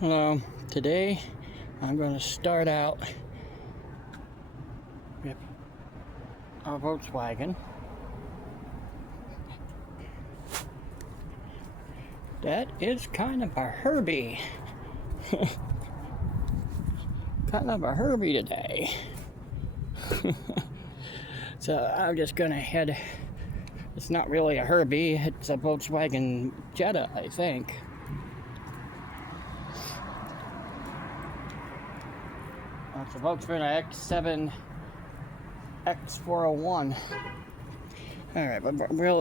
Hello, today I'm going to start out with our Volkswagen. That is kind of a Herbie. Kind of a Herbie today. So I'm just going to head. It's not really a Herbie, it's a Volkswagen Jetta, I think. It's a Volkswagen X7 X401. Alright, but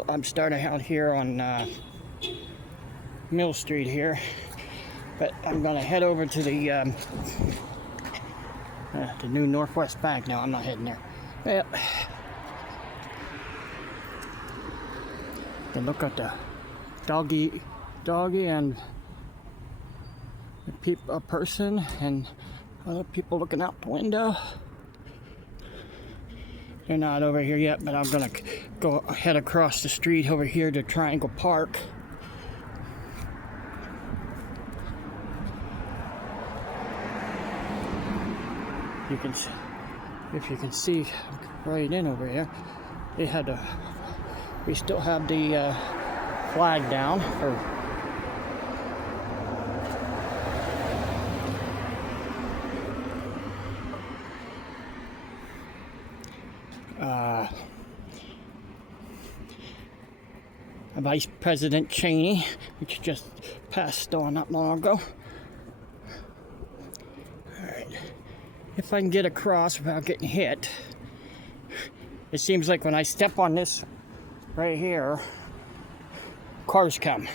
I'm starting out here on Mill Street here. But I'm going to head over to the new Northwest Bank. No, I'm not heading there. Well, to look at the doggy and a person and other people looking out the window. They're not over here yet, but I'm gonna go head across the street over here to Triangle Park. If you can see right in over here, we still have the flag down for Vice President Cheney, which just passed on not long ago. Alright, if I can get across without getting hit. It seems like when I step on this right here, cars come.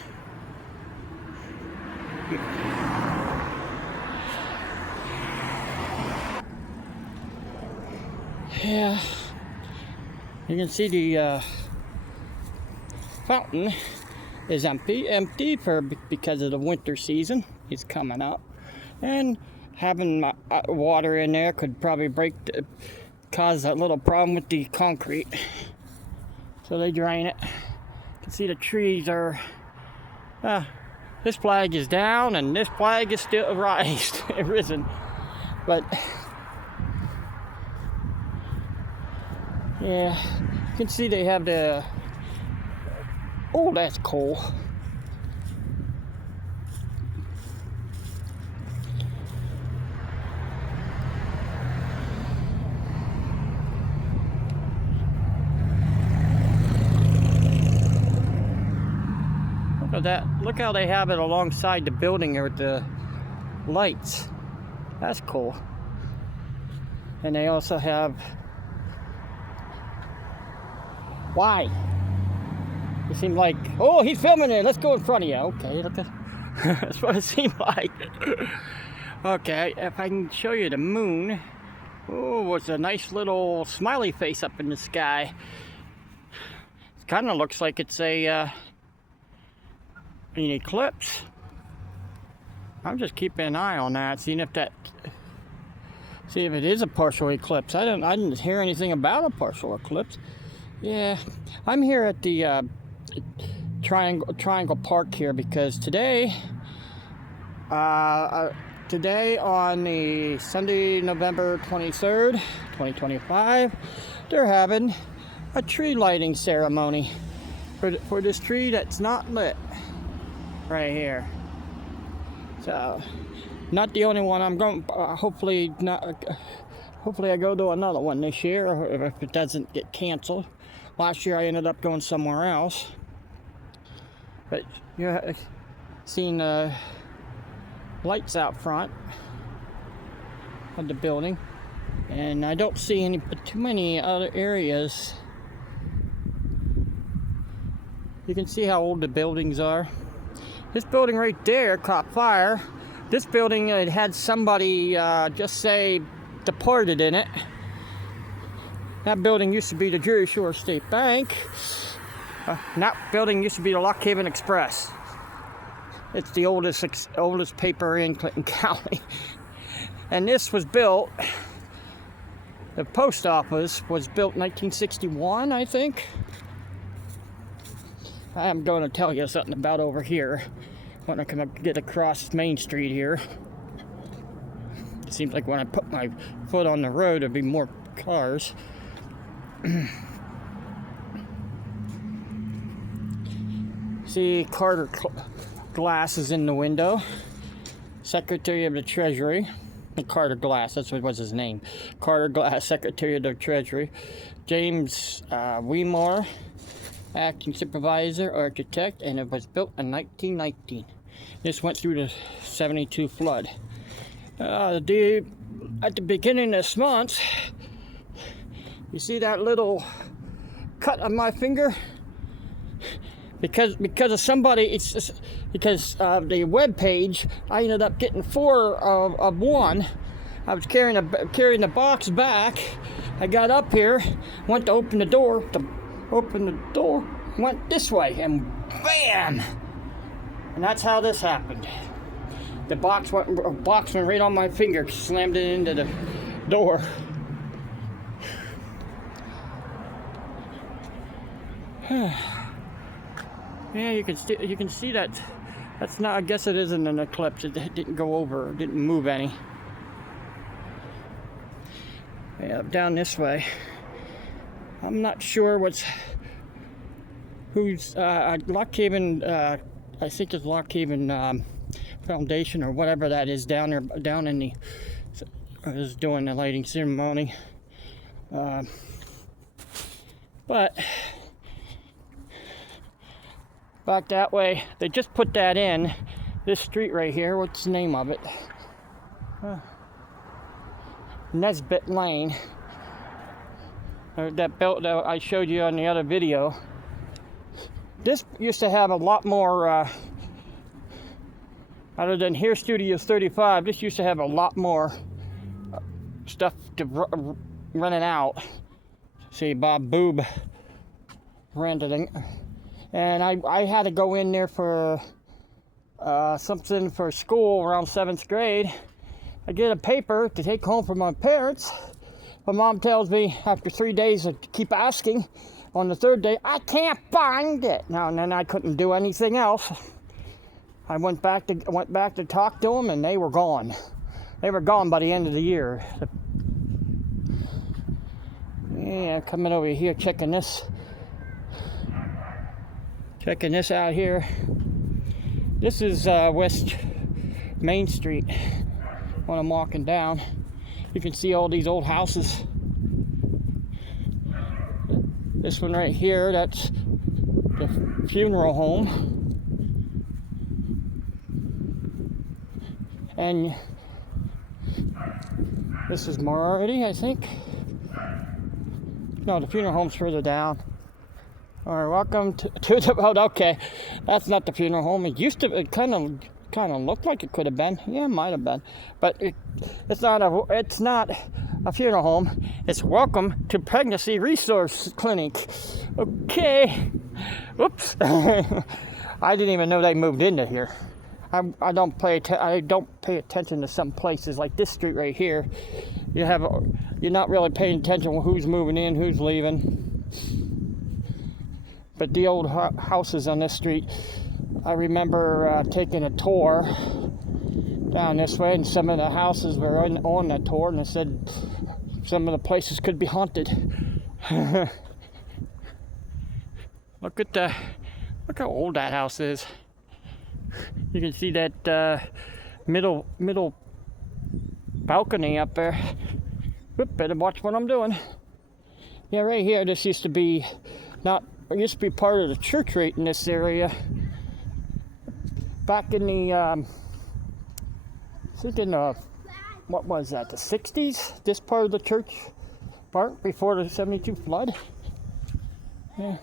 Yeah, you can see the fountain is empty because of the winter season. It's coming up, and having water in there could probably cause a little problem with the concrete. So they drain it. You can see the trees are. This flag is down, and this flag is still risen, but. Yeah, you can see they have the. Oh, that's cool. Look at that. Look how they have it alongside the building here with the lights. That's cool. And they also have. Why? It seemed like, oh, he's filming it. Let's go in front of you. Okay, look at that's what it seemed like. Okay, if I can show you the moon. Oh, it's a nice little smiley face up in the sky. It kind of looks like it's an eclipse. I'm just keeping an eye on that, see if it is a partial eclipse. I didn't hear anything about a partial eclipse. Yeah, I'm here at the Triangle Park here because today on the Sunday, November 23rd, 2025, they're having a tree lighting ceremony for this tree that's not lit right here. So, not the only one. I'm going. Hopefully not. Hopefully I go to another one this year, or if it doesn't get canceled. Last year I ended up going somewhere else. But you're seeing lights out front of the building. And I don't see too many other areas. You can see how old the buildings are. This building right there caught fire. This building had somebody just say departed in it. That building used to be the Jersey Shore State Bank. That building used to be the Lock Haven Express. It's the oldest paper in Clinton County. And this was built, the post office was built in 1961, I think. I'm going to tell you something about over here. when I come up, get across Main Street here. It seems like when I put my foot on the road, there'd be more cars. See, Carter Glass is in the window. Secretary of the Treasury. Carter Glass, that's what was his name. Carter Glass, Secretary of the Treasury. James Weemore, Acting Supervisor, Architect, and it was built in 1919. This went through the 72 flood. At the beginning of this month, you see that little cut on my finger? Because of somebody, it's just, because of the web page, I ended up getting 4 of one. I was carrying the box back. I got up here, went to open the door. Went this way, and bam! And that's how this happened. The box went right on my finger, slammed it into the door. Yeah, you can see that. That's not. I guess it isn't an eclipse. It didn't go over. It didn't move any. Yeah, down this way. I'm not sure who's Lock Haven. I think it's Lock Haven Foundation or whatever that is down there. Down in the is doing the lighting ceremony. But. Back that way, they just put that in this street right here. What's the name of it? Nesbitt Lane. That belt that I showed you on the other video. This used to have a lot more, other than here Studios 35, this used to have a lot more stuff to running out. See, Bob Boob rented it. And I had to go in there for something for school around 7th grade. I get a paper to take home from my parents. My mom tells me after 3 days to keep asking. On the 3rd day, I can't find it. Now and then I couldn't do anything else. I went back to talk to them, and they were gone. They were gone by the end of the year. Yeah, coming over here checking this. Checking this out here. This is West Main Street. When I'm walking down, you can see all these old houses. This one right here, that's the funeral home. And this is Moriarty, I think. No, the funeral home's further down. All right, welcome to the road. Okay, that's not the funeral home. It used to. It kind of looked like it could have been. Yeah, it might have been, but it's not a funeral home. It's welcome to Pregnancy Resource Clinic. Okay. Oops. I didn't even know they moved into here. I don't pay attention to some places like this street right here. You're not really paying attention to who's moving in, who's leaving. But the old houses on this street, I remember taking a tour down this way, and some of the houses were on that tour, and it said some of the places could be haunted. Look how old that house is. You can see that middle balcony up there. Whoop, better watch what I'm doing. Yeah, right here, this used to be part of the church right in this area. Back in the, what was that, the 60s? This part of the church part before the 72 flood. Yeah.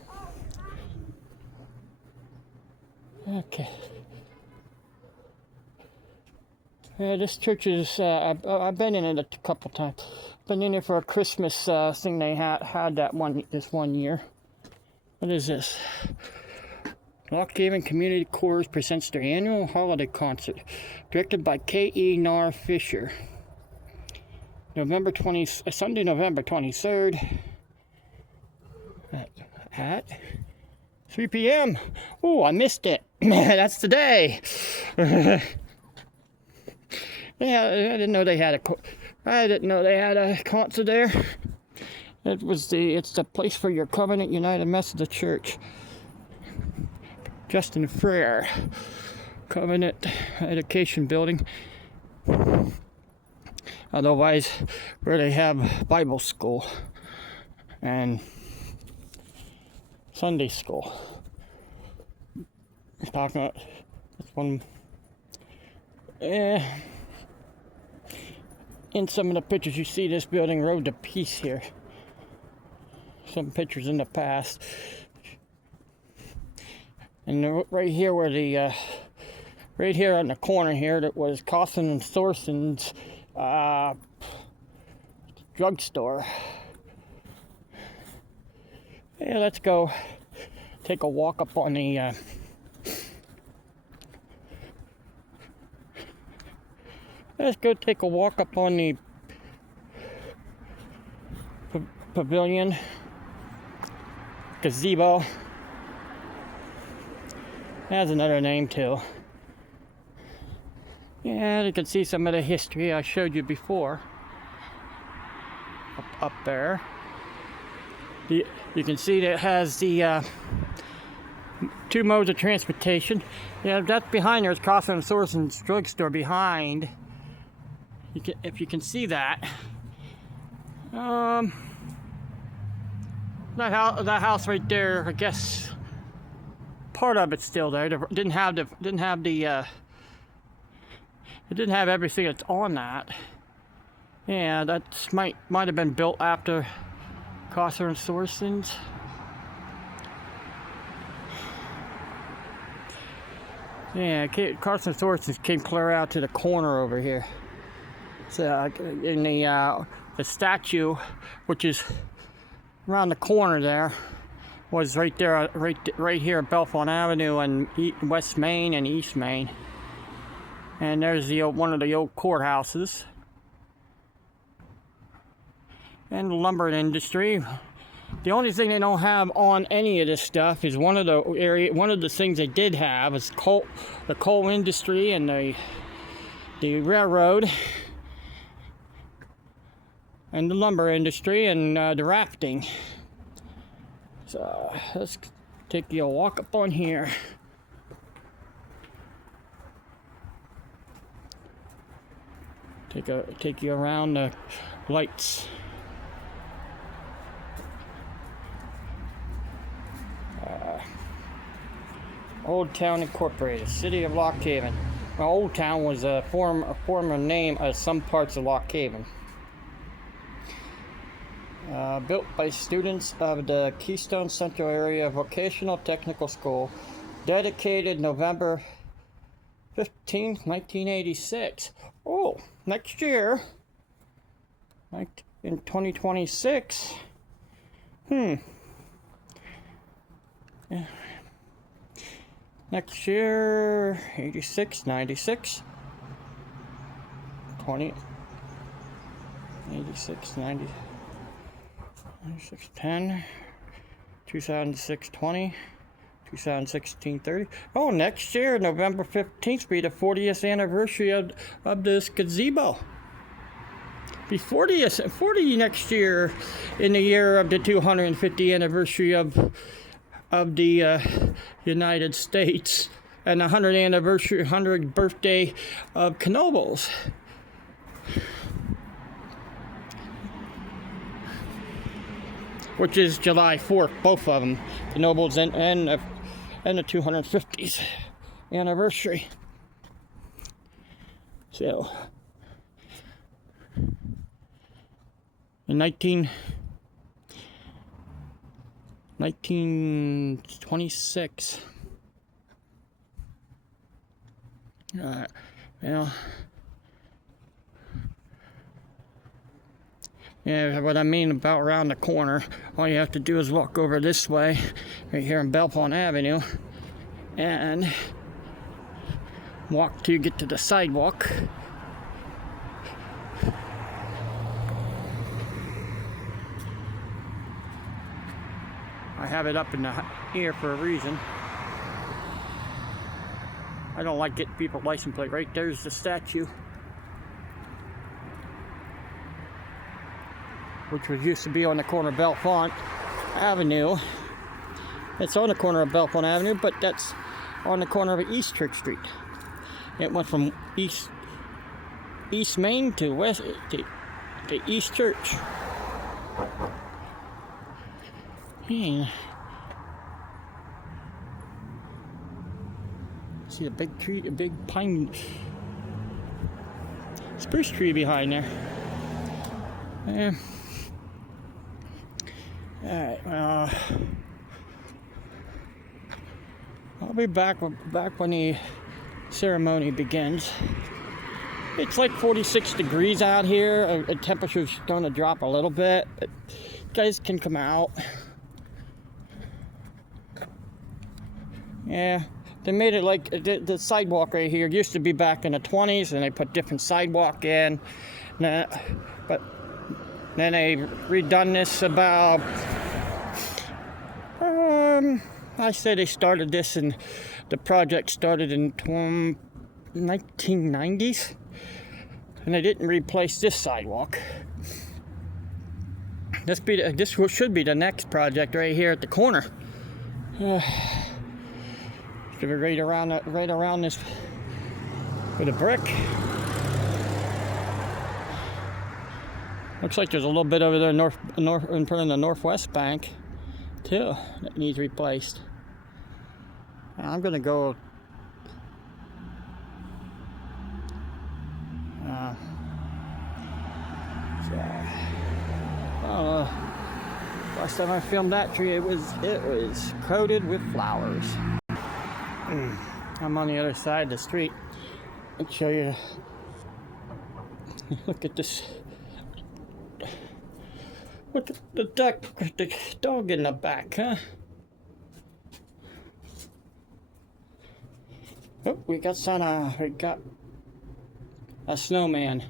Okay. Yeah, this church is, I've been in it a couple times. Been in there for a Christmas thing they had this one year. What is this? Lock Haven Community Chorus presents their annual holiday concert, directed by K.E. Nar Fisher. Sunday, November 23rd. 3 p.m. Oh, I missed it. That's today. Yeah, I didn't know they had a concert there. It's the place for your Covenant United Methodist Church. Justin Frere Covenant Education Building. Otherwise, where they have Bible school and Sunday school. I'm talking about this one. In some of the pictures you see, this building Road to Peace here. Some pictures in the past. And right here where right here on the corner here, that was Cawson and Thorson's drugstore. Yeah, let's go take a walk up on the pavilion gazebo. That's another name too. Yeah, you can see some of the history I showed you before. Up there. You can see that it has the two modes of transportation. Yeah, that's behind there is Cawson and Thorson's drugstore behind. If you can see that. That house right there, I guess part of it's still there. It didn't have everything that's on that. Yeah, that might have been built after Cawson and Thorson's. Yeah, Cawson and Thorson's came clear out to the corner over here. So in the statue, which is around the corner there, was right there, right here at Bellefonte Avenue and West Main and East Main. And there's one of the old courthouses. And the lumber industry. The only thing they don't have on any of this stuff is one of the things they did have is the coal industry and the railroad and the lumber industry and the rafting. So let's take you a walk up on here. Take you around the lights. Old Town Incorporated, City of Lock Haven. Well, Old Town was a former name of some parts of Lock Haven. Built by students of the Keystone Central Area Vocational Technical School, dedicated November 15th, 1986. Oh, next year, like in 2026. Yeah. Next year, 86, 96, 20, 86, 90. 10, 2006, 20, 2016, 30. Oh, next year, November 15th, will be the 40th anniversary of this gazebo. Be 40 next year, in the year of the 250th anniversary of the United States and the 100th birthday of Knoebels. Which is July 4th, both of them, the Knoebels and the 250th anniversary. So, in 1926. Well, yeah, what I mean about around the corner, all you have to do is walk over this way, right here on Bellefonte Avenue, and walk to get to the sidewalk. I I have it up in the air for a reason. I don't like getting people's license plate. Right there's the statue, which was used to be on the corner of Bellefonte Avenue. It's on the corner of Bellefonte Avenue, but that's on the corner of East Church Street. It went from East Main to West to East Church. And see a big tree, a big pine spruce tree behind there. Yeah. All right. I'll be back when the ceremony begins. It's like 46 degrees out here. The temperature's going to drop a little bit. You guys can come out. Yeah, they made it like the sidewalk right here used to be back in the 20s, and they put different sidewalk in. But then they redone this about, I say they started this, and the project started in 1990s, and they didn't replace this sidewalk. This should be the next project right here at the corner. Should be right around this with a brick. Looks like there's a little bit over there north in front of the northwest bank too that needs replaced. I'm gonna go. Last time I filmed that tree, it was coated with flowers. I'm on the other side of the street. I'll show you. Look at this. Look at the dog in the back, huh? Oh, we got a snowman.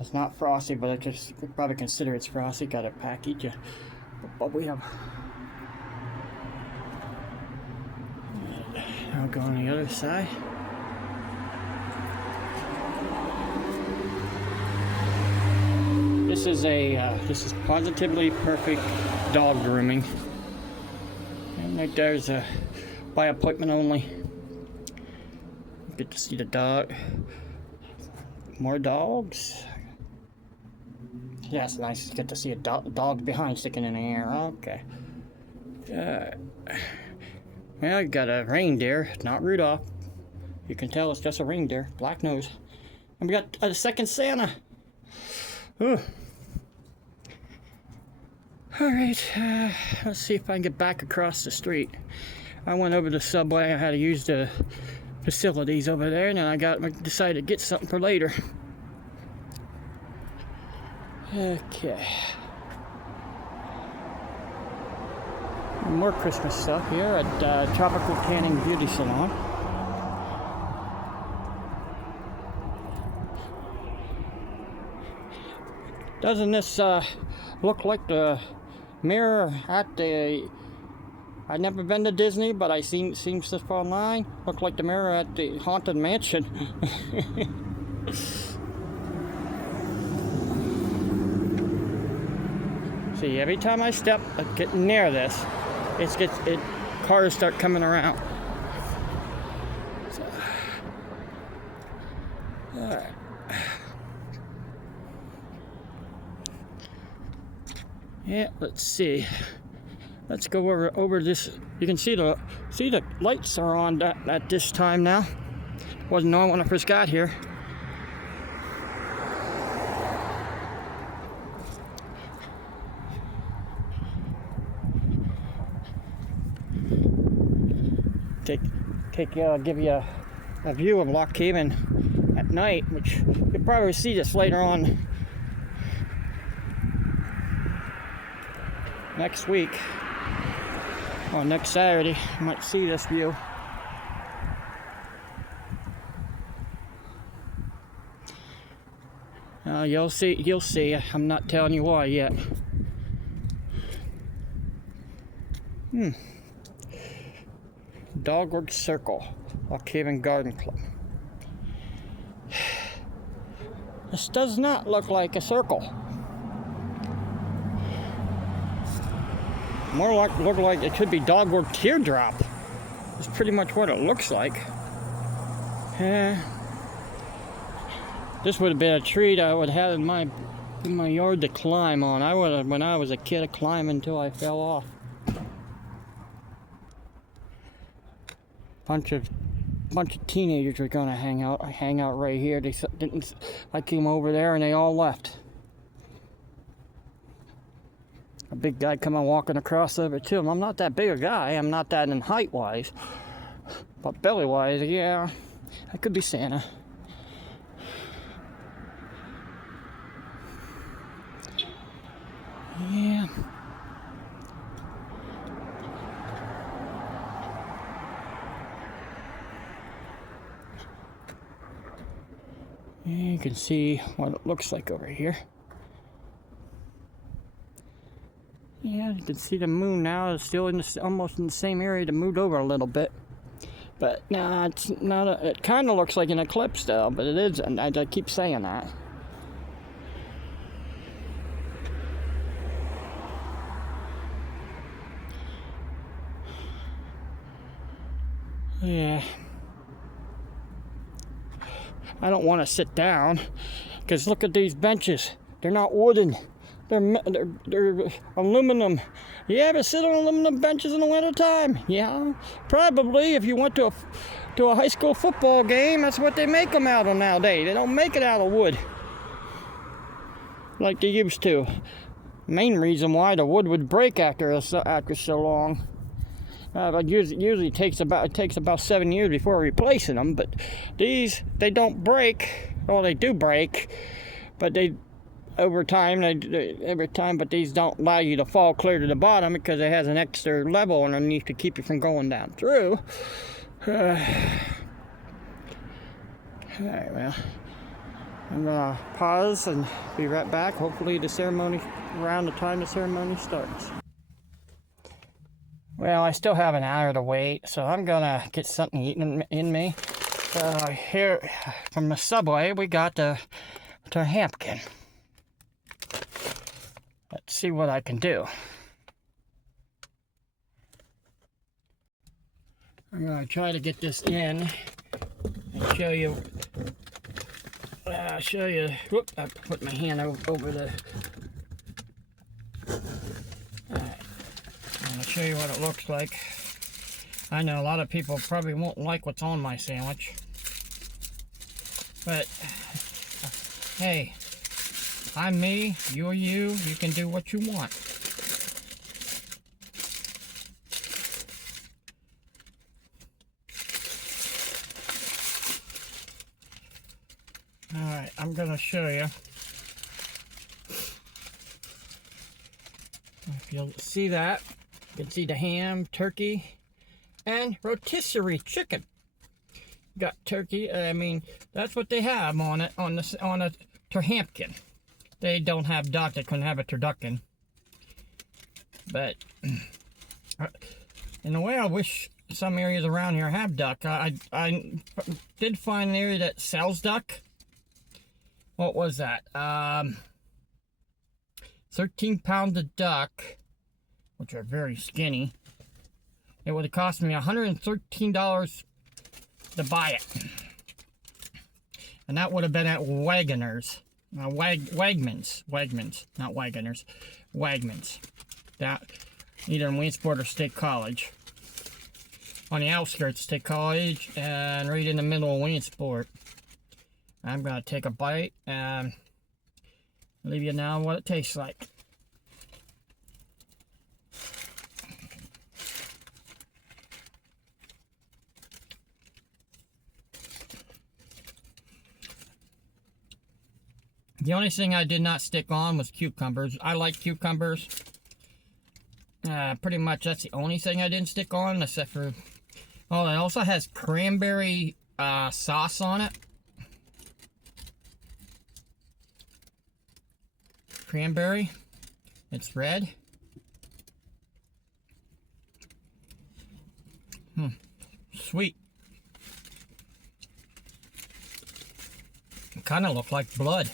It's not frosty, but I just probably consider it's frosty. Got a package, but we have. I'll go on the other side. This is positively perfect dog grooming, and right there's a by appointment only. Get to see the dog. More dogs. Yeah, it's nice to get to see a dog behind sticking in the air. Okay. Well, you got a reindeer, not Rudolph. You can tell it's just a reindeer, black nose. And we got a second Santa. Ooh. All right, let's see if I can get back across the street. I went over to Subway. I had to use the facilities over there, and then I decided to get something for later. Okay. More Christmas stuff here at Tropical Tanning Beauty Salon. Doesn't this look like the mirror at the... I've never been to Disney, but I seen stuff online. Look like the mirror at the Haunted Mansion. See, every time I step, get near this, cars start coming around. So, all right. Yeah, let's see. Let's go over this. You can see the lights are on at this time now. Wasn't on when I first got here. Give you a view of Lock Haven at night, which you'll probably see this later on next week or next Saturday. You might see this view. You'll see. I'm not telling you why yet. Dogwood Circle, Lockhaven Garden Club. This does not look like a circle. More like look like it could be dogwood teardrop. It's pretty much what it looks like. This would have been a tree that I would have in my yard to climb on. I would have, when I was a kid, climb until I fell off. Bunch of teenagers were gonna hang out right here. They didn't. I came over there and they all left. A big guy come on walking across over to him. I'm not that big a guy. I'm not that in height wise, but belly wise, yeah, that could be Santa. Yeah. You can see what it looks like over here. Yeah, you can see the moon now. It's still almost in the same area. It moved over a little bit. But no, it's not. It kind of looks like an eclipse though, but it isn't. I keep saying that. Yeah. I don't want to sit down because look at these benches. They're not wooden. They're aluminum. You ever sit on aluminum benches in the wintertime? Yeah, probably. If you went to a high school football game, that's what they make them out of nowadays. They don't make it out of wood like they used to. Main reason why the wood would break after so long. But usually it takes about 7 years before replacing them. But these, they don't break. Well, they do break, but over time, but these don't allow you to fall clear to the bottom because it has an extra level underneath to keep you from going down through. Alright, well, I'm gonna pause and be right back. Hopefully the ceremony, around the time the ceremony starts. Well, I still have an hour to wait, so I'm gonna get something eaten in me. Here, from the Subway, we got the turhamkin. Let's see what I can do. I'm gonna try to get this in and show you. Whoop! I put my hand over the. Alright, I'm gonna show you what it looks like. I know a lot of people probably won't like what's on my sandwich, but hey. I'm me, you're you, you can do what you want. Alright, I'm gonna show you. If you'll see that, you can see the ham, turkey, and rotisserie chicken. Got turkey, that's what they have on it, on a turhamkin. They don't have duck, they couldn't have a turducken. But in a way, I wish some areas around here have duck. I did find an area that sells duck. What was that? 13 pounds of duck, which are very skinny. It would have cost me $113 to buy it. And that would have been at Wagner's. Wegmans, not Wagoners, Wegmans. That either in Williamsport or State College. On the outskirts of State College and right in the middle of Williamsport. I'm gonna take a bite and leave you now what it tastes like. The only thing I did not stick on was cucumbers. I like cucumbers. Pretty much that's the only thing I didn't stick on, except for... Oh, it also has cranberry sauce on it. Cranberry. It's red. kind of look like blood.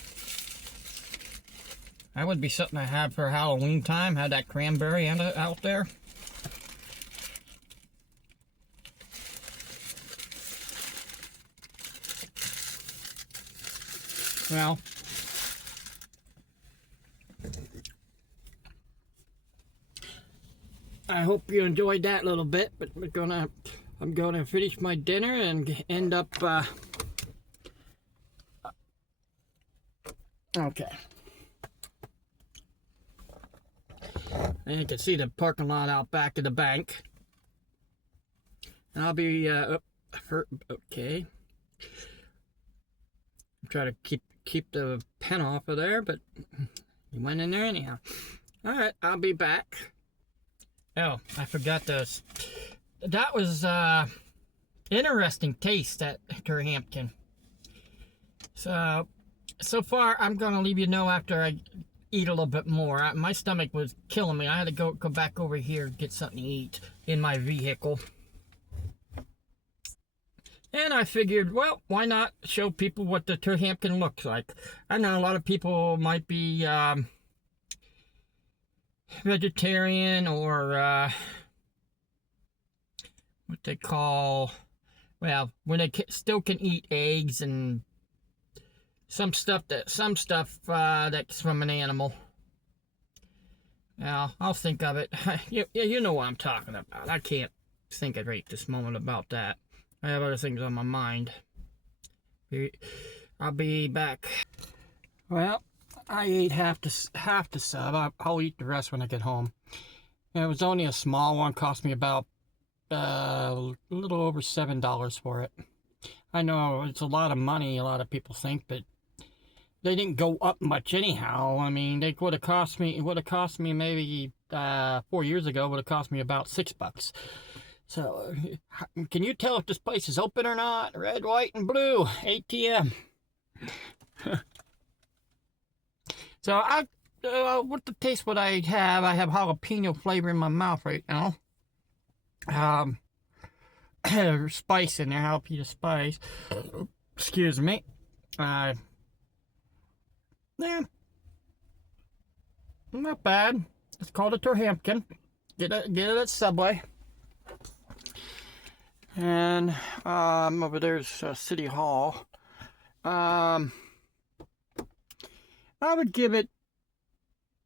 That would be something I have for Halloween time. Have that cranberry out there. Well, I hope you enjoyed that little bit, but I'm gonna finish my dinner and end up okay. And you can see the parking lot out back of the bank. And I'll be okay. Try to keep the pen off of there, but he went in there anyhow. All right, I'll be back. Oh, I forgot this. That was interesting taste, that turhamkin. So far, I'm gonna leave you know after I eat a little bit more. My stomach was killing me. I had to go back over here and get something to eat in my vehicle. And I figured, well, why not show people what the turhamkin looks like? I know a lot of people might be vegetarian or what they call, well, when they still can eat eggs and some stuff that's from an animal. Now, I'll think of it. You know what I'm talking about. I can't think it right this moment about that. I have other things on my mind. I'll be back. Well, I ate half the sub. I'll eat the rest when I get home. And it was only a small one. Cost me about a little over $7 for it. I know it's a lot of money, a lot of people think, but they didn't go up much anyhow. I mean, they would have cost me maybe 4 years ago, would have cost me about $6. So, can you tell if this place is open or not? Red, white, and blue. ATM. So, what the taste would I have? I have jalapeno flavor in my mouth right now. Spice in there, jalapeno spice. Excuse me. Yeah. Not bad. It's called a turhamkin. Get it at Subway. And over there's City Hall. I would give it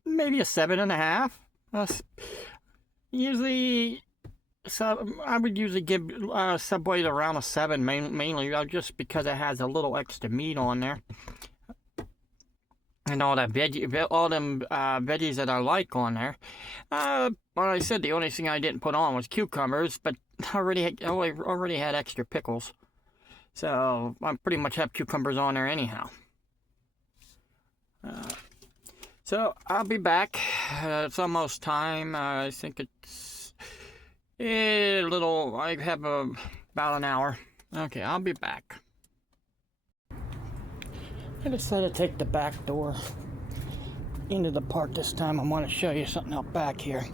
maybe a 7.5. Usually, I would usually give Subway around a 7, mainly just because it has a little extra meat on there. And all that all them veggies that I like on there. Well, I said the only thing I didn't put on was cucumbers, but I already had extra pickles, so I pretty much have cucumbers on there anyhow. So I'll be back. It's almost time. I think it's a little. I have about an hour. Okay, I'll be back. I decided to take the back door into the park this time. I want to show you something out back here.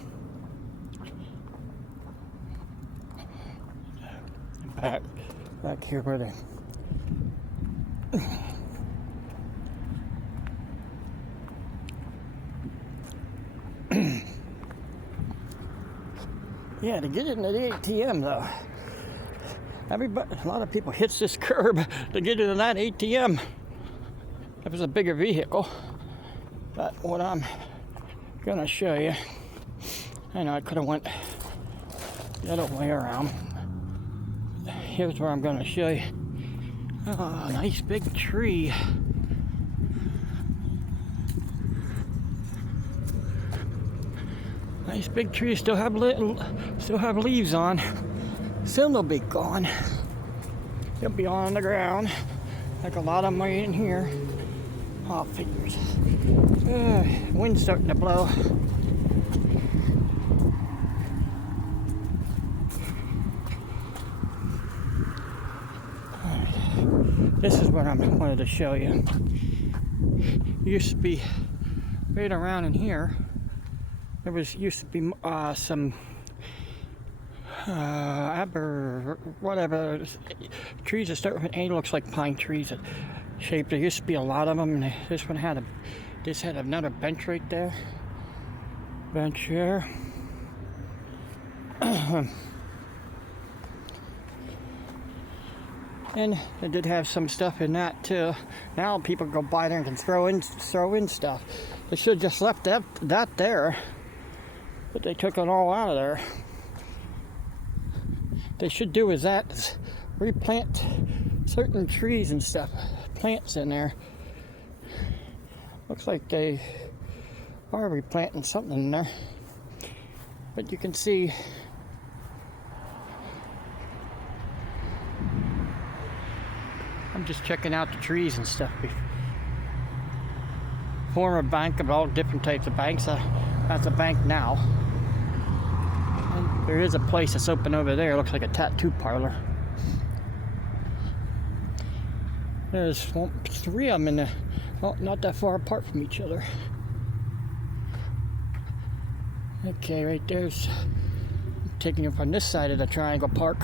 Back here where they... Yeah, to get into the ATM though. A lot of people hits this curb to get into that ATM. If it's a bigger vehicle. But what I'm gonna show you, I know I could have went the other way around. Here's where I'm gonna show you. Oh, nice big tree. Nice big tree. Still have leaves on. Soon they'll be gone. They'll be on the ground, like a lot of them are in here. Oh, figures. Wind's starting to blow. This is what I wanted to show you. It used to be right around in here. There used to be some whatever trees that start with an A. Looks like pine trees. shape. There used to be a lot of them, and this one had another bench right there. Bench here. And they did have some stuff in that too. Now people go by there and can throw in stuff. They should have just left that there, but they took it all out of there. They should do is replant certain trees and stuff, plants in there. Looks like they are replanting something in there, but you can see I'm just checking out the trees and stuff. Former bank of all different types of banks. That's a bank now. And there is a place that's open over there. Looks like a tattoo parlor. There's three of them not that far apart from each other. Okay, right there's taking you from this side of the Triangle Park.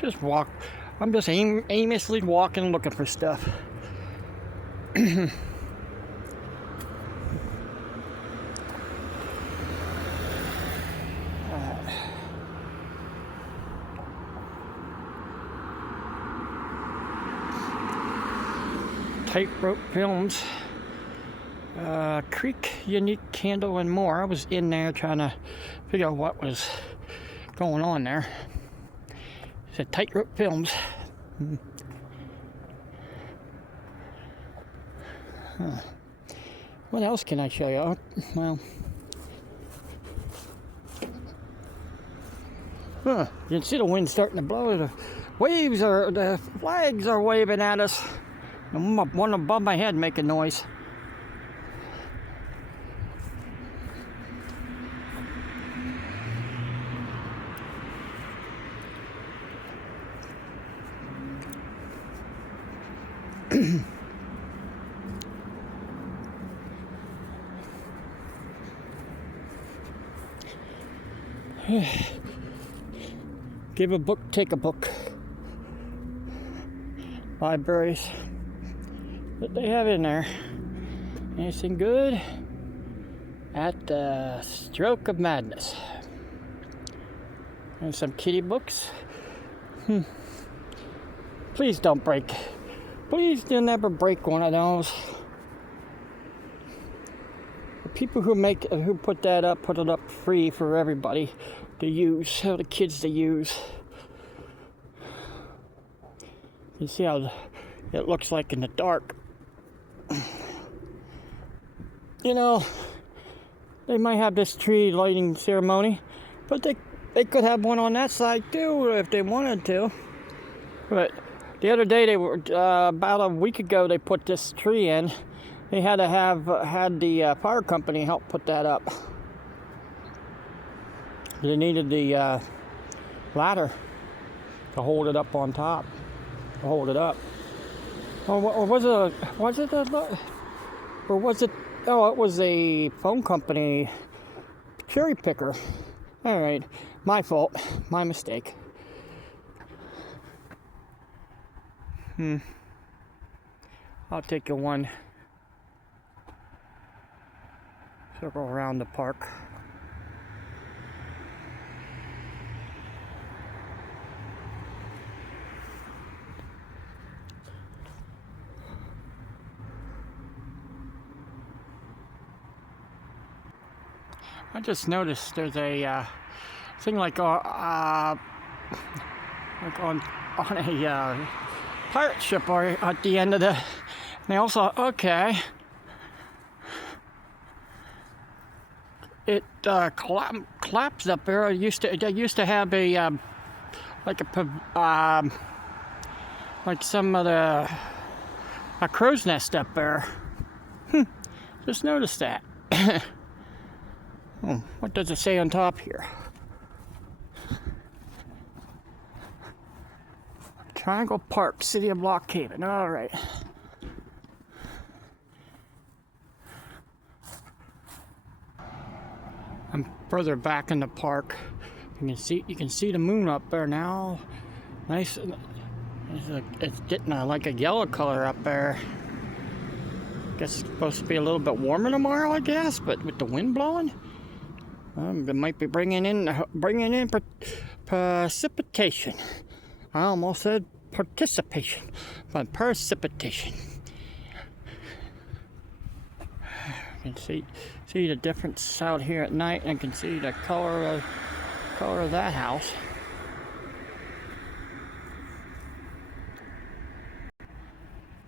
Just walk. I'm just aimlessly walking, looking for stuff. Tightrope films. Creek, Unique Candle, and more. I was in there trying to figure out what was going on there. It said Tightrope Films. What else can I show you? Well, you can see the wind starting to blow. The flags are waving at us. One above my head making noise. Give a book, take a book. Libraries that they have in there. Anything good? At the Stroke of Madness. And some kitty books. Please don't break. Please do never break one of those. The people who put that up, put it up free for everybody to use, for the kids to use. You see how it looks like in the dark. You know, they might have this tree lighting ceremony, but they could have one on that side too if they wanted to. But the other day, they were about a week ago, they put this tree in. They had to had the fire company help put that up. They needed the ladder to hold it up on top, to hold it up. Or was it? Oh, it was a phone company cherry picker. All right, my fault, my mistake. I'll take you one circle around the park. I just noticed there's a thing like on a pirate ship or at the end of the. And they also it collapsed up there. They used to have a like some of a crow's nest up there. Just noticed that. What does it say on top here? Okay. Triangle Park, City of Lock Haven. All right. I'm further back in the park. You can see the moon up there now. Nice. It's getting like a yellow color up there. Guess it's supposed to be a little bit warmer tomorrow, I guess, but with the wind blowing, it might be bringing in precipitation. I almost said participation, but precipitation. You can see the difference out here at night, and you can see the color of that house.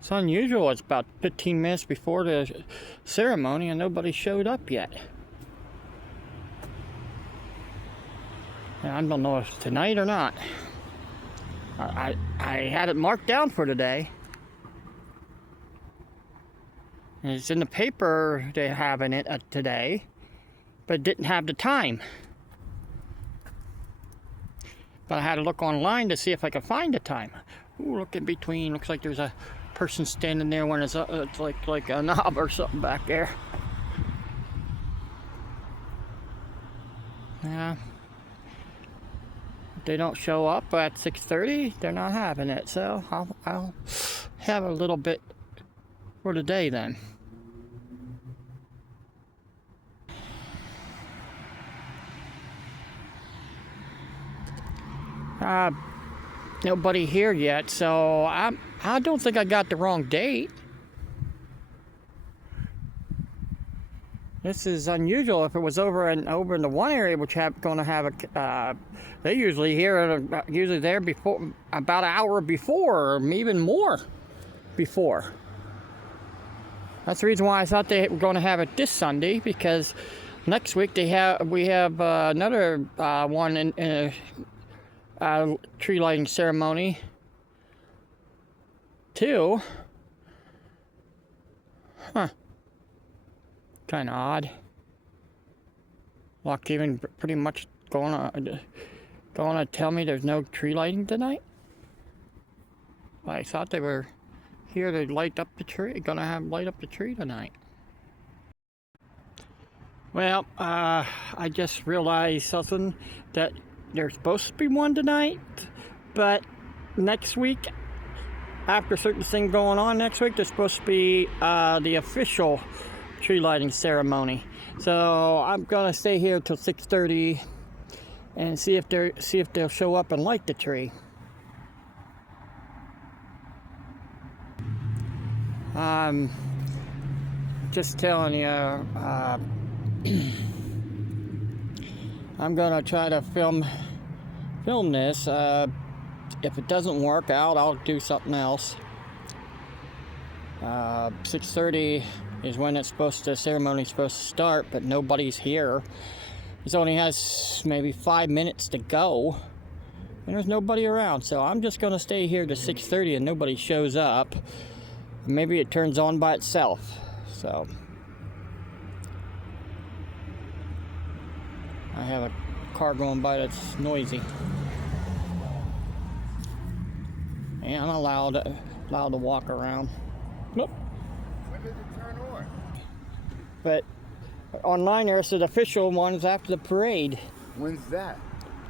It's unusual. It's about 15 minutes before the ceremony and nobody showed up yet. And I don't know if it's tonight or not. I had it marked down for today. And it's in the paper they having it today, but it didn't have the time. But I had to look online to see if I could find the time. Ooh, look in between. Looks like there's a person standing there when it's like a knob or something back there. Yeah. If they don't show up at 6:30, they're not having it. So I'll have a little bit for today then. Nobody here yet, so I don't think I got the wrong date. This is unusual. If it was over in the one area, which going to have a, they usually usually there before about an hour before, or even more before. That's the reason why I thought they were going to have it this Sunday, because next week we have another one in tree lighting ceremony too. Huh. Kind of odd. Lock Haven pretty much going to tell me there's no tree lighting tonight. I thought they were here to light up the tree. Light up the tree tonight. Well, I just realized something, that there's supposed to be one tonight, but next week, after certain thing going on next week, there's supposed to be the official tree lighting ceremony. So I'm gonna stay here till 6:30 and see if they'll show up and light the tree. Just telling you, I'm gonna try to film this. If it doesn't work out, I'll do something else. 6:30 is when the ceremony's supposed to start, but nobody's here. It only has maybe 5 minutes to go, and there's nobody around. So I'm just gonna stay here to 6:30 and nobody shows up. Maybe it turns on by itself. So I have a car going by that's noisy. And I'm allowed to walk around. Nope. When does it turn on? But online there says official one is after the parade. When's that?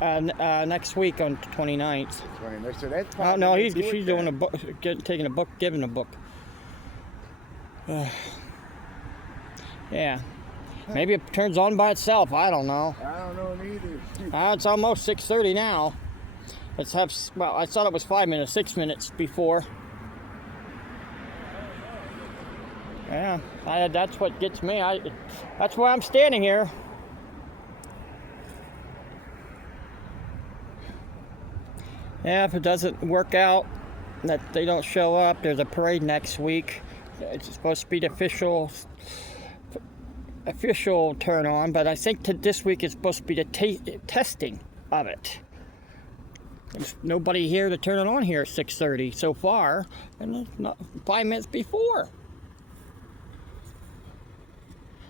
Next week on 29th. 29th. So that's No, she's doing a book, taking a book, giving a book. Yeah. Maybe it turns on by itself. I don't know. I don't know neither. It's almost 6:30 now. I thought it was 5 minutes, 6 minutes before. Yeah, that's what gets me. That's why I'm standing here. Yeah, if it doesn't work out, that they don't show up, there's a parade next week. It's supposed to be the official turn on, but I think this week is supposed to be the testing of it. There's nobody here to turn it on here at 6:30 so far, and it's not 5 minutes before.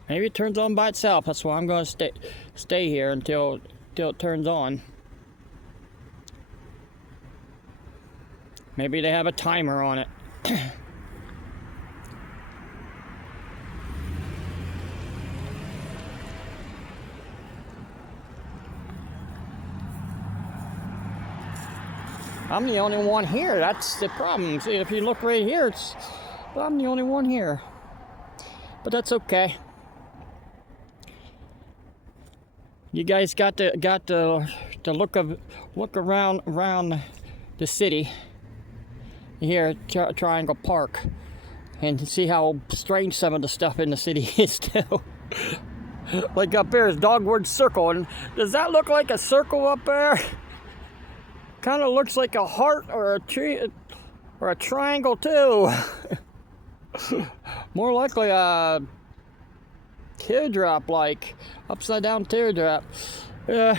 Maybe it turns on by itself. That's why I'm going to stay here until it turns on. Maybe they have a timer on it. I'm the only one here. That's the problem. See, if you look right here, I'm the only one here. But that's okay. You guys got to look around the city here at Triangle Park and see how strange some of the stuff in the city is too. Like up there is Dogwood Circle, and does that look like a circle up there? Kind of looks like a heart or a tree or a triangle too. More likely a teardrop, like upside down teardrop. Then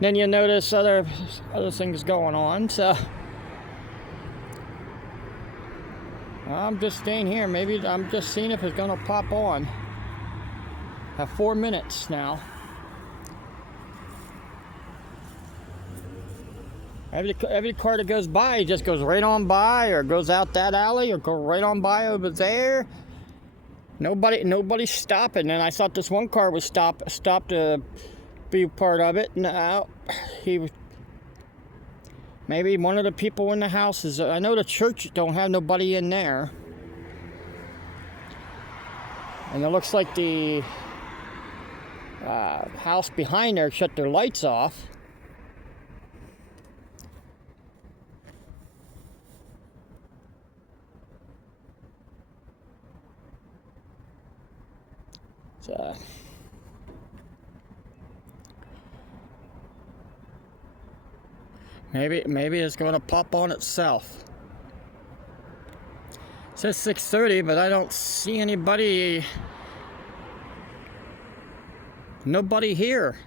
you notice other things going on. So I'm just staying here. Maybe I'm just seeing if it's gonna pop on. I have 4 minutes now. Every car that goes by just goes right on by, or goes out that alley, or go right on by over there. Nobody's stopping. And I thought this one car was stopped to be part of it. No, maybe one of the people in the house is. I know the church don't have nobody in there, and it looks like the house behind there shut their lights off. So, maybe it's going to pop on itself. It says 6:30, but I don't see anybody. Nobody here.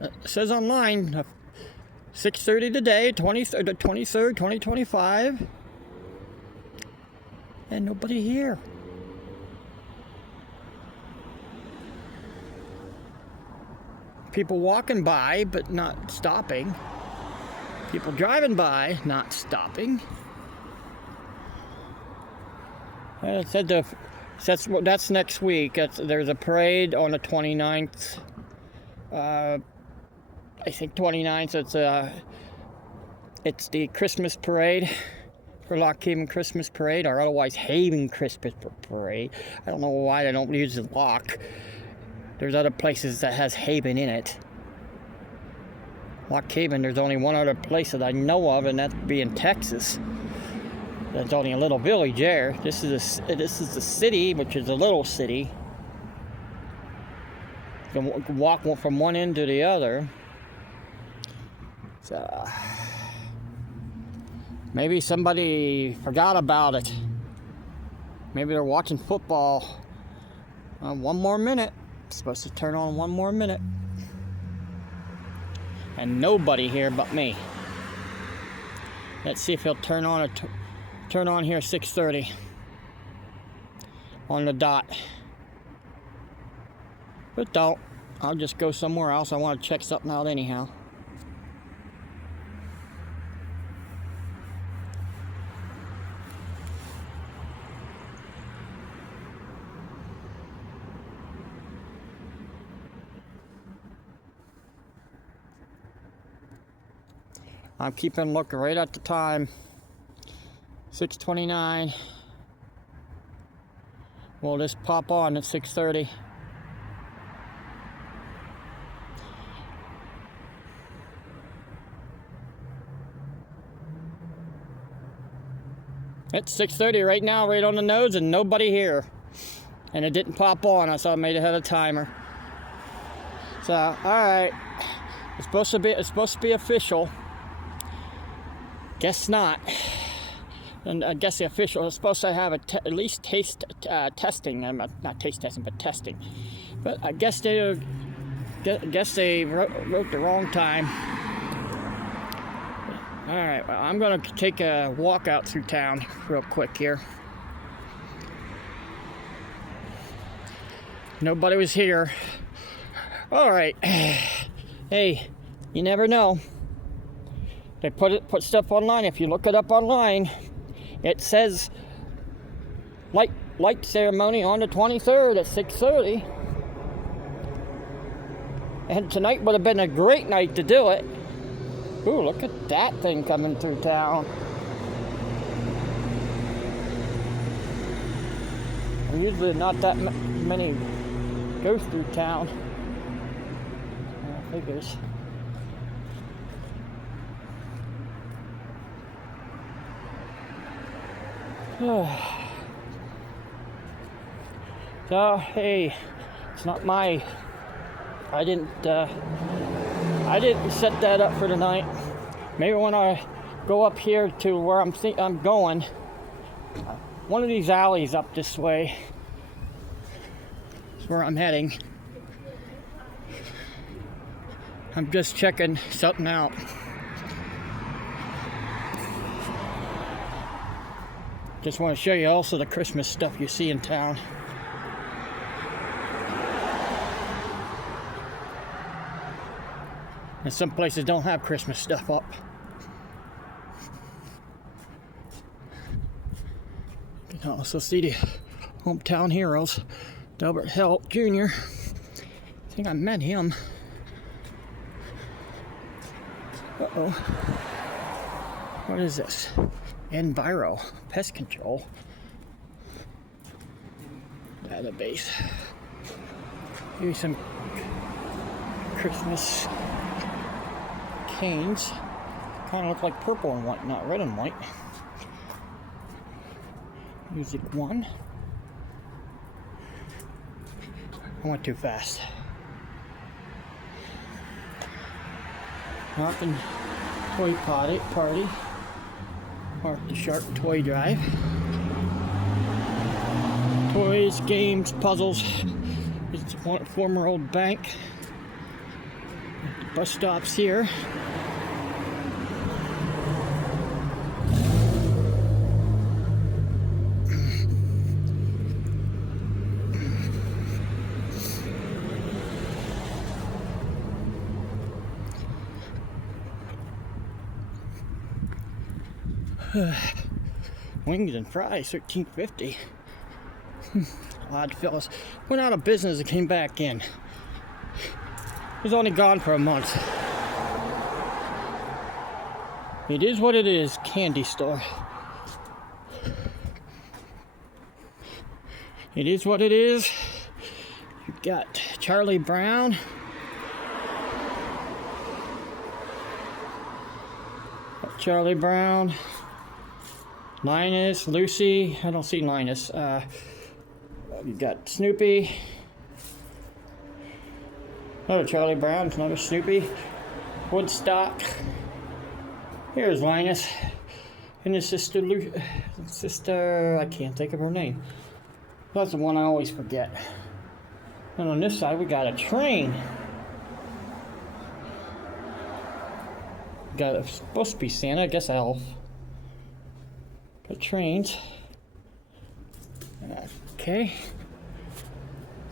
It says online 6:30 today, 23rd, 2025, and nobody here. People walking by, but not stopping. People driving by, not stopping. It said that's next week. There's a parade on the 29th. I think 29th. It's the Christmas parade, for Lock Haven Christmas parade, or otherwise Haven Christmas parade. I don't know why they don't use the Lock. There's other places that has Haven in it. Lock Haven, there's only one other place that I know of, and that's being Texas. There's only a little village there. This is the city, which is a little city. You can walk from one end to the other. So maybe somebody forgot about it. Maybe they're watching football. One more minute. It's supposed to turn on 1 more minute. And nobody here but me. Let's see if he'll turn on here 6:30 on the dot. But don't. I'll just go somewhere else. I want to check something out anyhow. I'm keeping looking right at the time. 6:29. Will this pop on at 6:30? It's 6:30 right now, right on the nose, and nobody here. And it didn't pop on. I saw it made it had a timer. So, all right. It's supposed to be official. Guess not. And I guess the official is supposed to have at least taste testing. Not taste testing, but testing. But I guess they wrote the wrong time. All right, well, I'm gonna take a walk out through town real quick here. Nobody was here. All right. Hey, you never know. They put stuff online. If you look it up online, it says light ceremony on the 23rd at 6:30. And tonight would have been a great night to do it. Ooh, look at that thing coming through town. Usually not that many go through town. Figures. So, hey, it's not my... I didn't set that up for tonight. Maybe when I go up here to where I'm going, one of these alleys up this way is where I'm heading. I'm just checking something out. Just want to show you also the Christmas stuff you see in town. And some places don't have Christmas stuff up. You can also see the hometown heroes. Delbert Helt Jr. I think I met him. Uh-oh. What is this? Enviro Pest Control database. Here's some Christmas canes. Kind of look like purple and white, not red and white. Music 1. I went too fast. Martin Toy Party. Mark the Sharp Toy Drive. Toys, games, puzzles. It's a former old bank. Bus stops here. Wings and fries, $13.50. Odd fellas. Went out of business and came back in. Was only gone for a month. It is what it is, candy store. It is what it is. You've got Charlie Brown. Charlie Brown. Linus, Lucy. I don't see Linus. You've got Snoopy. Another Charlie Brown, another Snoopy. Woodstock. Here's Linus. And his sister, I can't think of her name. That's the one I always forget. And on this side, we got a train. Got a, supposed to be Santa, I guess elf. Got trains. Okay.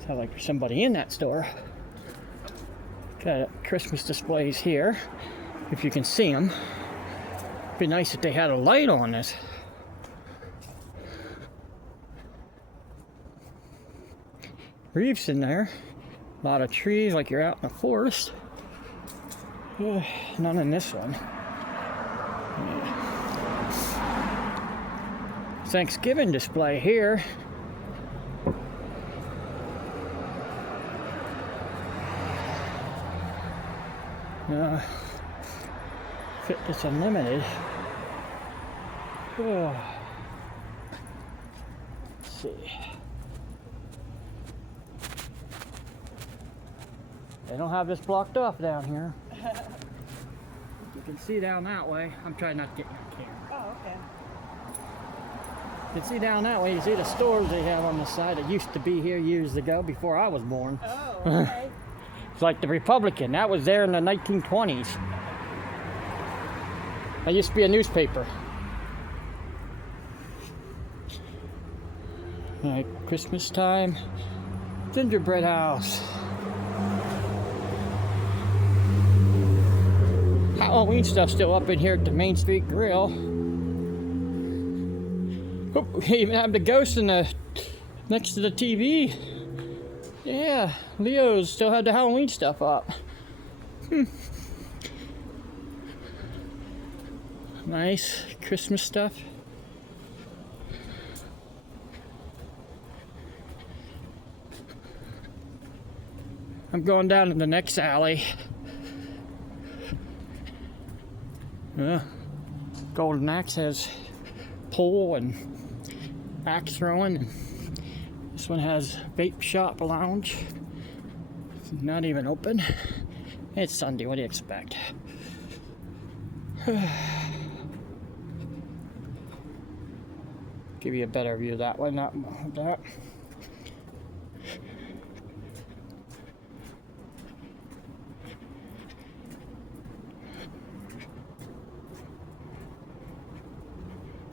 Sounds like there's somebody in that store. Got Christmas displays here, if you can see them. Be nice if they had a light on this. Reefs in there. A lot of trees, like you're out in the forest. None in this one. Yeah. Thanksgiving display here. Fitness Unlimited. Oh. Let's see. They don't have this blocked off down here. You can see down that way. I'm trying not to get your camera. Oh, okay. You can see down that way. You see the stores they have on the side that used to be here years ago before I was born. Oh, okay. It's like the Republican. That was there in the 1920s. That used to be a newspaper. All right, Christmas time. Gingerbread house. Halloween stuff still up in here at the Main Street Grill. Oh, we even have the ghost in the next to the TV. Yeah, Leo's still had the Halloween stuff up. Nice Christmas stuff. I'm going down to the next alley. Golden Axe has pole and axe throwing. And this one has vape shop lounge. It's not even open. It's Sunday. What do you expect? Give you a better view of that one. Not that.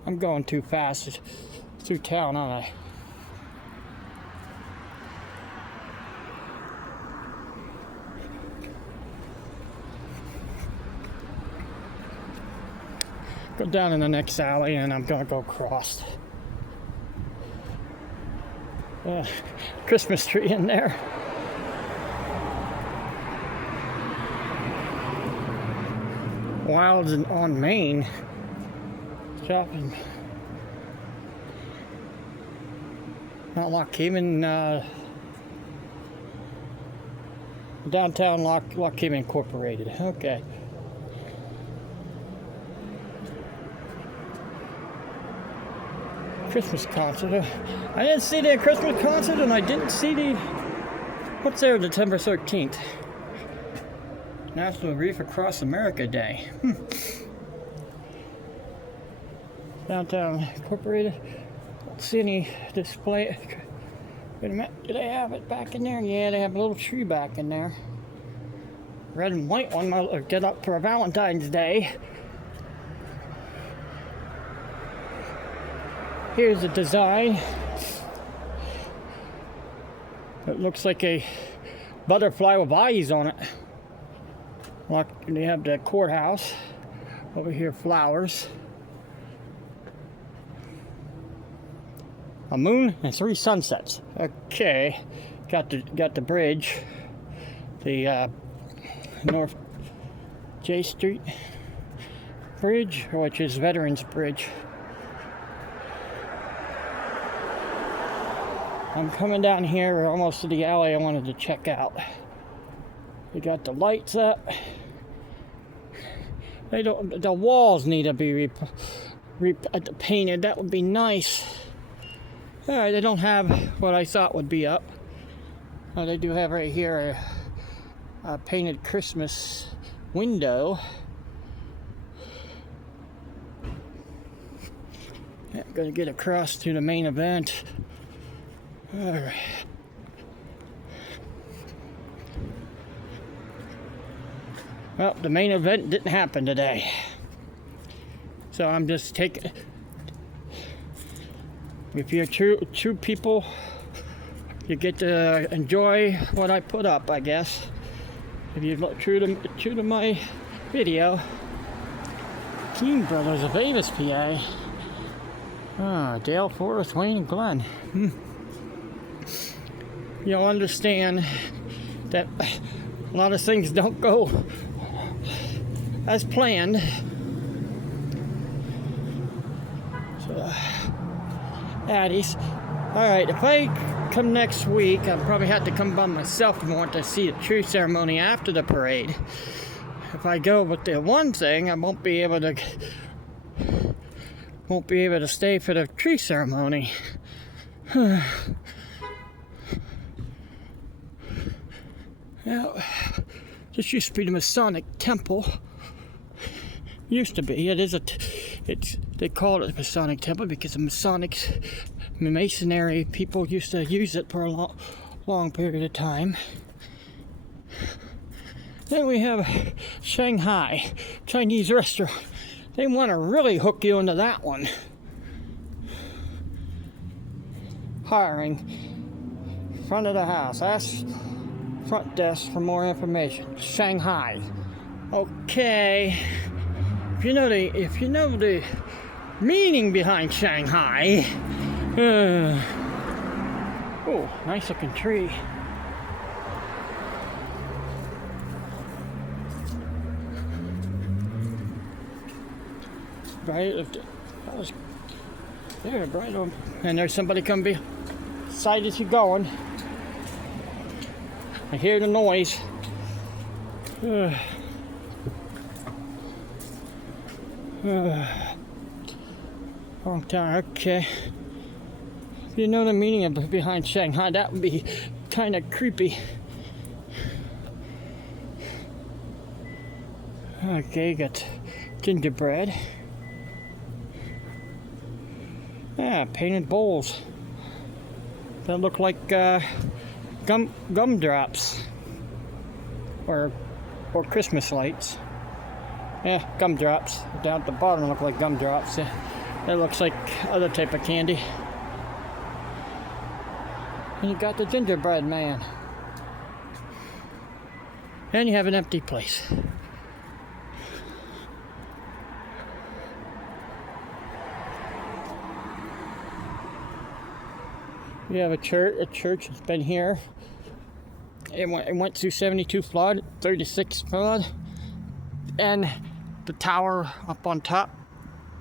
I'm going too fast through town, aren't I? Go down in the next alley and I'm gonna go across. Christmas tree in there. Wilds on Main. Shopping. Not Lock Haven, downtown Lock Haven Incorporated. Okay. Christmas concert. I didn't see the Christmas concert, and I didn't see the what's there, December 13th. National Reef Across America Day. Downtown Incorporated. Don't see any display. Wait a minute, do they have it back in there? Yeah, they have a little tree back in there. Red and white one. I'll get up for Valentine's Day. Here's the design. It looks like a butterfly with eyes on it. Like they have the courthouse. Over here, flowers. A moon and 3 sunsets. Okay, got the bridge, the North J Street Bridge, which is Veterans Bridge. I'm coming down here almost to the alley I wanted to check out. We got the lights up. The walls need to be painted. That would be nice. Alright, they don't have what I thought would be up. They do have right here a painted Christmas window. Yeah, I'm gonna get across to the main event. Alright. Well, the main event didn't happen today. So I'm just taking... If you're true people, you get to enjoy what I put up, I guess. If you're true to my video. Keene Brothers of Avis, PA. Dale, Forrest, Wayne, and Glenn. You'll understand that a lot of things don't go as planned. So, Addies. Alright, if I come next week, I'll probably have to come by myself and want to see the tree ceremony after the parade. If I go with the one thing, I won't be able to stay for the tree ceremony. Yeah, this used to be the Masonic Temple. Used to be. They call it the Masonic Temple because the Masonry people used to use it for a long period of time. Then we have Shanghai Chinese restaurant. They want to really hook you into that one. Hiring. Front of the house. Ask front desk for more information. Shanghai. Okay. If you know the meaning behind Shanghai. Oh, nice looking tree. Right, that was there, right on. And there's somebody coming beside as you're going. I hear the noise. Long time, okay. If you know the meaning of behind Shanghai, that would be kind of creepy. Okay, got gingerbread. Yeah, painted bowls that look like gumdrops or Christmas lights. Yeah, gumdrops. Down at the bottom look like gumdrops. Yeah, that looks like other type of candy. And you got the gingerbread man. And you have an empty place. We have a church that's been here. It went through 72 flood, 36 flood, and the tower up on top,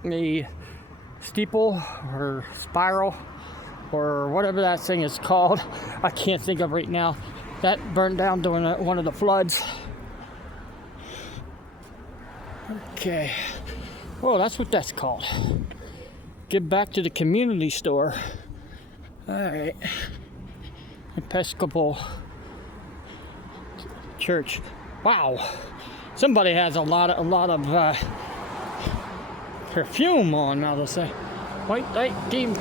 the steeple or spiral or whatever that thing is called, I can't think of right now, that burned down during one of the floods. Okay, well, that's what that's called. Get back to the community store. All right, Episcopal Church. Wow, somebody has a lot of perfume on. Now they'll say, White Knight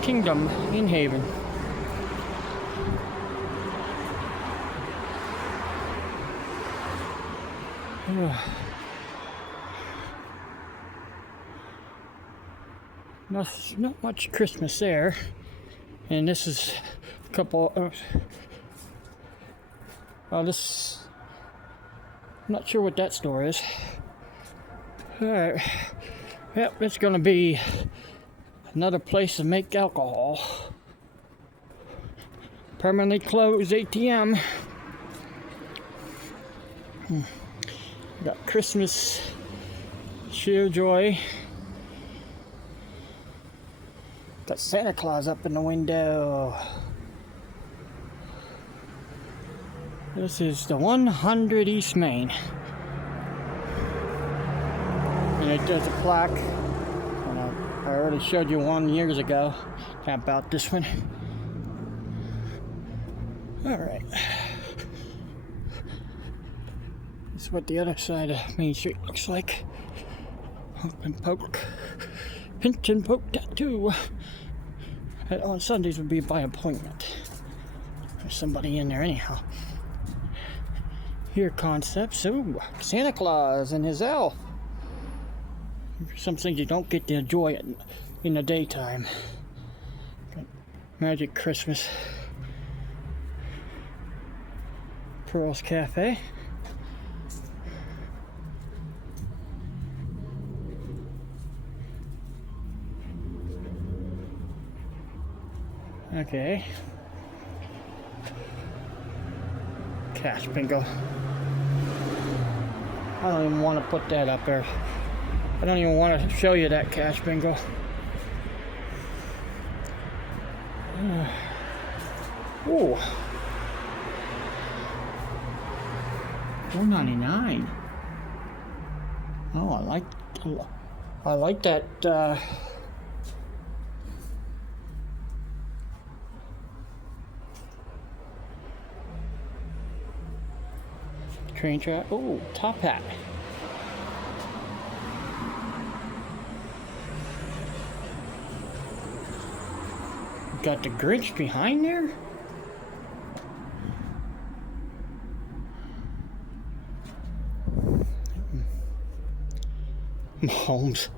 Kingdom in Haven. Not much Christmas there. And this is a couple this, I'm not sure what that store is. Alright, yep, it's gonna be another place to make alcohol. Permanently closed ATM. Got Christmas cheer joy. Got Santa Claus up in the window. This is the 100 East Main. And it does a plaque. And I already showed you one years ago about this one. Alright. This is what the other side of Main Street looks like. Pinch and poke tattoo. On Sundays would be by appointment. There's somebody in there anyhow. Here concepts. Ooh, Santa Claus and his elf. Some things you don't get to enjoy in the daytime. Got Magic Christmas. Pearl's Cafe. Okay. Cash bingo. I don't even want to put that up there. I don't even want to show you that cash bingo. Ooh. $4.99. Oh, I like that. Train track. Oh, top hat. Got the Grinch behind there. Mahomes.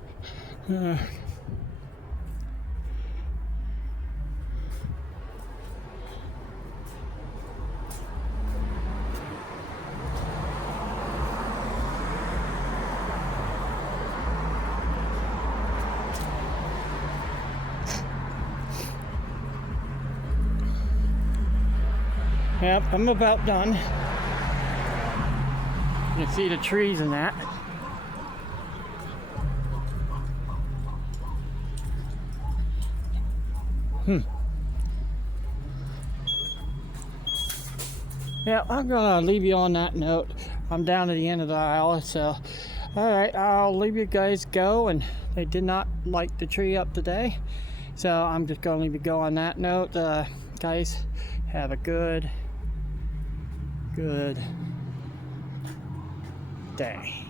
Yep, I'm about done. You can see the trees and that. Yeah, I'm gonna leave you on that note. I'm down to the end of the aisle, so alright, I'll leave you guys go. And they did not light the tree up today, so I'm just gonna leave you go on that note. Guys, have a good day.